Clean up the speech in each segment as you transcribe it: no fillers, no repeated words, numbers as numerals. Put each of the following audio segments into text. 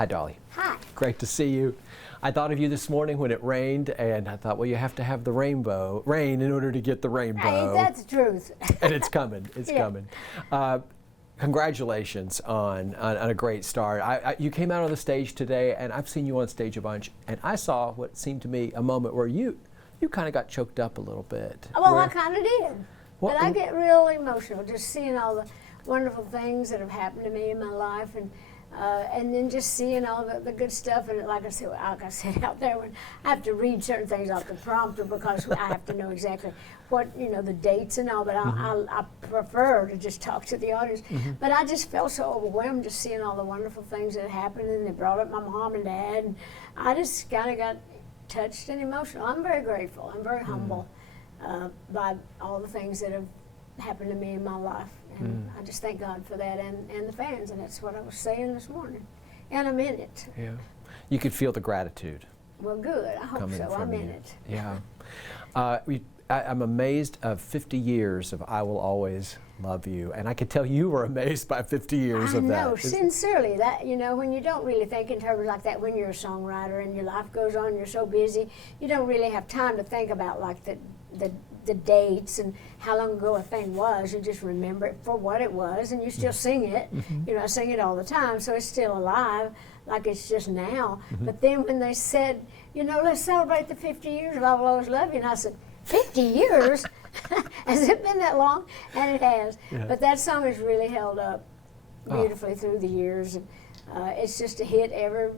Hi, Dolly. Hi. Great to see you. I thought of you this morning when it rained, and I thought, well, you have to have the rain in order to get the rainbow. That's the truth. And it's coming. It's coming. Congratulations on a great start. You came out on the stage today, and I've seen you on stage a bunch, and I saw what seemed to me a moment where you kind of got choked up a little bit. Well, I kind of did. But I get real emotional just seeing all the wonderful things that have happened to me in my life, and then just seeing all the good stuff. And like I said out there, when I have to read certain things off the prompter because I have to know exactly what, the dates and all, but I prefer to just talk to the audience. But I just felt so overwhelmed just seeing all the wonderful things that happened, and they brought up my mom and dad, and I just kind of got touched and emotional. I'm very grateful. I'm very humble by all the things that have happened to me in my life. And I just thank God for that and the fans, and that's what I was saying this morning. And I'm in it. Yeah. You could feel the gratitude. Well, good. I hope so. I'm in it. Yeah. I'm amazed of 50 years of I Will Always Love You, and I could tell you were amazed by 50 years of that. I know, sincerely, that, when you don't really think in terms like that, when you're a songwriter and your life goes on, you're so busy, you don't really have time to think about like the dates and how long ago a thing was. You just remember it for what it was, and you still sing it. I sing it all the time, so it's still alive, like it's just now. But then when they said, let's celebrate the 50 years of I Will Always Love You, and I said, 50 years? Has it been that long? And it has. Yeah. But that song has really held up beautifully through the years. And, it's just a hit every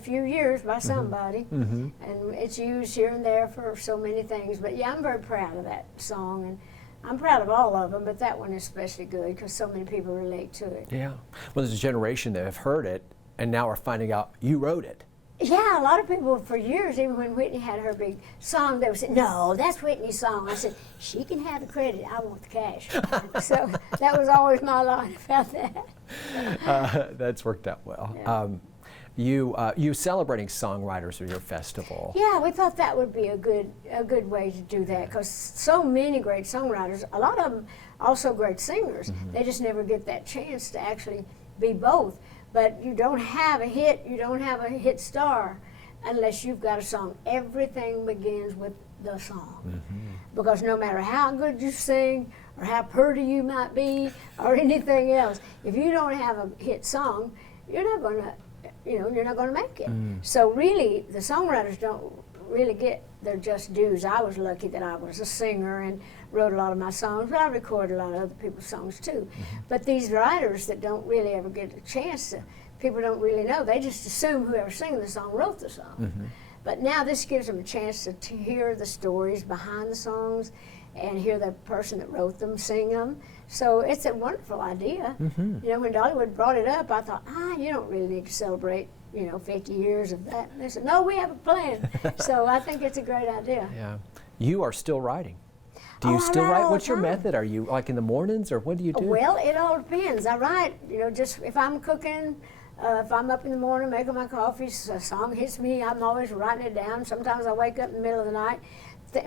few years by somebody. And it's used here and there for so many things. But yeah, I'm very proud of that song. And I'm proud of all of them, but that one is especially good because so many people relate to it. Yeah. Well, there's a generation that have heard it and now are finding out you wrote it. Yeah, a lot of people for years, even when Whitney had her big song, they would say, no, that's Whitney's song. I said, she can have the credit, I want the cash. So that was always my line about that. That's worked out well. Yeah. You celebrating Songwriters of your festival. Yeah, we thought that would be a good way to do that because so many great songwriters, a lot of them also great singers, they just never get that chance to actually be both. But you don't have a hit, you don't have a hit star unless you've got a song. Everything begins with the song. Because no matter how good you sing or how pretty you might be or anything else, if you don't have a hit song, you're not going to make it. So really, the songwriters don't really get their just dues. I was lucky that I was a singer and wrote a lot of my songs, but I recorded a lot of other people's songs too. But these writers that don't really ever get a chance to, people don't really know, they just assume whoever sings the song wrote the song. But now this gives them a chance to hear the stories behind the songs and hear the person that wrote them sing them. So it's a wonderful idea. When Dollywood brought it up, I thought, you don't really need to celebrate 50 years of that. And they said, no, we have a plan. So I think it's a great idea. Yeah. You are still writing. Do you still write? What's your method? Are you like in the mornings, or what do you do? Well, it all depends. I write, just if I'm cooking, if I'm up in the morning making my coffee, a song hits me, I'm always writing it down. Sometimes I wake up in the middle of the night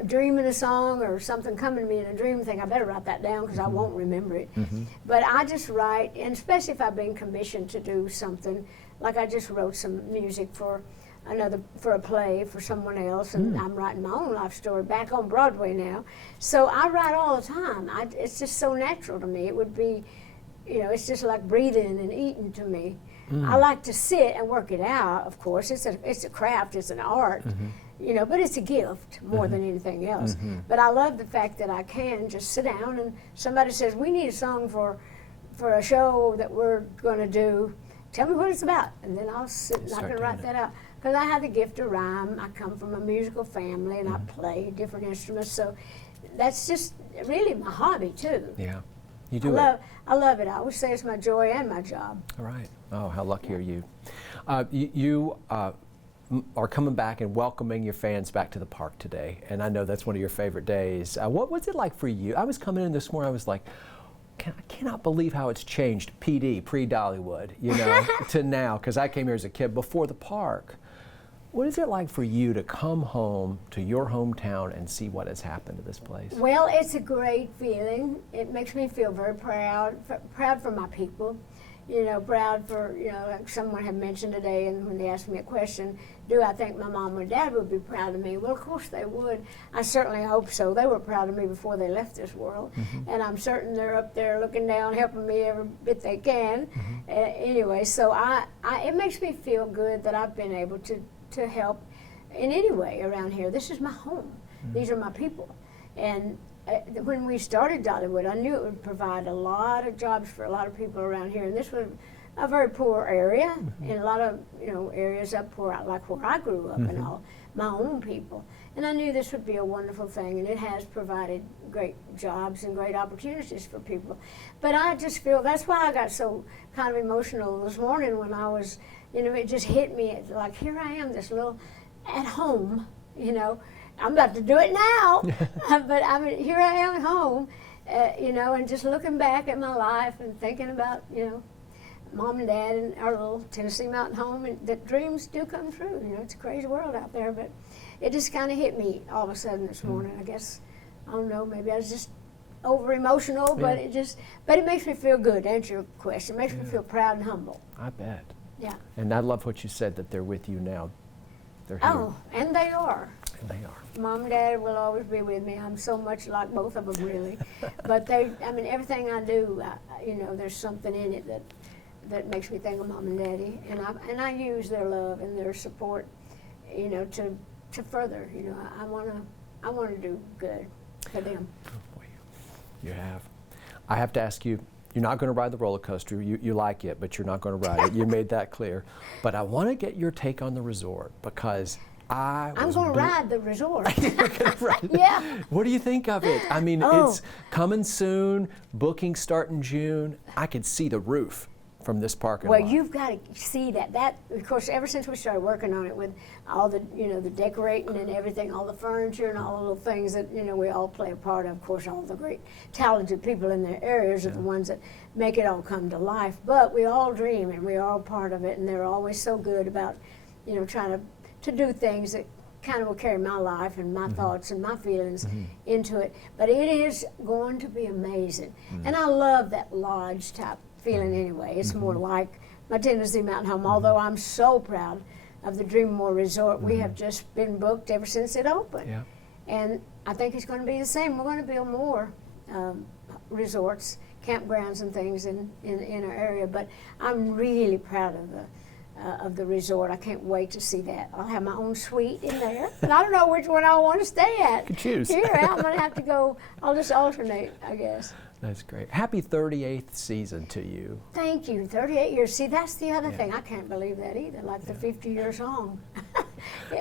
dreaming a song or something coming to me in a dream, think I better write that down because I won't remember it. But I just write, and especially if I've been commissioned to do something, like I just wrote some music for a play for someone else, and I'm writing my own life story back on Broadway now. So I write all the time. It's just so natural to me. It would be, it's just like breathing and eating to me. I like to sit and work it out, of course. It's a craft, it's an art, but it's a gift more than anything else. But I love the fact that I can just sit down and somebody says, we need a song for a show that we're going to do. Tell me what it's about. And then I'll sit and I can write that out. Because I have the gift of rhyme. I come from a musical family and I play different instruments. So that's just really my hobby too. Yeah. You do it. I love it. I always say it's my joy and my job. All right. Oh, how lucky are you? You are coming back and welcoming your fans back to the park today. And I know that's one of your favorite days. What was it like for you? I was coming in this morning, I was like, I cannot believe how it's changed, pre-Dollywood, to now, because I came here as a kid before the park. What is it like for you to come home to your hometown and see what has happened to this place? Well, it's a great feeling. It makes me feel very proud for my people. you know, proud for, you know, like someone had mentioned today, and when they asked me a question, do I think my mom and dad would be proud of me? Well, of course they would. I certainly hope so. They were proud of me before they left this world, and I'm certain they're up there looking down, helping me every bit they can. Anyway, so it makes me feel good that I've been able to help in any way around here. This is my home. These are my people. And when we started Dollywood, I knew it would provide a lot of jobs for a lot of people around here. And this was a very poor area, and a lot of, you know, areas up where I grew up and all, my own people. And I knew this would be a wonderful thing, and it has provided great jobs and great opportunities for people. But I just feel, that's why I got so kind of emotional this morning when I was, you know, it just hit me. It's like, here I am, this little at home, you know. I'm about to do it now, but I mean, here I am at home, you know, and just looking back at my life and thinking about, you know, Mom and Dad and our little Tennessee mountain home, and that dreams do come true. You know, it's a crazy world out there, but it just kind of hit me all of a sudden this morning. I guess, I don't know, maybe I was just over emotional, but it makes me feel good. To answer your question, it makes me feel proud and humble. I bet. Yeah. And I love what you said, that they're with you now. They're here. Oh, and they are. And they are. Mom and Dad will always be with me. I'm so much like both of them, really. But they, I mean, everything I do, you know, there's something in it that makes me think of Mom and Daddy, and I use their love and their support, you know, to further. You know, I wanna do good for them. Oh, boy, you have. I have to ask you. You're not going to ride the roller coaster. You like it, but you're not going to ride it. You made that clear. But I want to get your take on the resort, because I'm going to ride the resort. Yeah. What do you think of it? I mean, it's coming soon. Bookings start in June. I could see the roof from this parking lot. Well, you've got to see that. That, of course, ever since we started working on it with all the, you know, the decorating and everything, all the furniture and all the little things that, you know, we all play a part of. Of course, all the great talented people in their areas are the ones that make it all come to life. But we all dream, and we're all part of it, and they're always so good about, you know, trying to do things that kind of will carry my life and my thoughts and my feelings into it. But it is going to be amazing. And I love that lodge type feeling anyway. It's more like my Tennessee mountain home, although I'm so proud of the Dreammore Resort. We have just been booked ever since it opened. Yeah. And I think it's going to be the same. We're going to build more resorts, campgrounds and things in our area, but I'm really proud of the resort. I can't wait to see that. I'll have my own suite in there, and I don't know which one I want to stay at. You can choose. Here, I'm going to have to go. I'll just alternate, I guess. That's great. Happy 38th season to you. Thank you. 38 years. See, that's the other thing. I can't believe that either, like the 50-year song.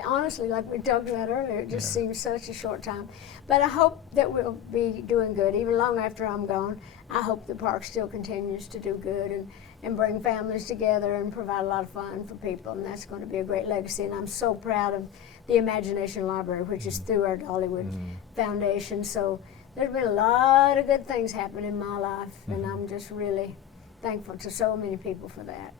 Honestly, like we talked about earlier, it just seems such a short time. But I hope that we'll be doing good. Even long after I'm gone, I hope the park still continues to do good and bring families together and provide a lot of fun for people. And that's going to be a great legacy. And I'm so proud of the Imagination Library, which is through our Dollywood Foundation. So there's been a lot of good things happen in my life, and I'm just really thankful to so many people for that.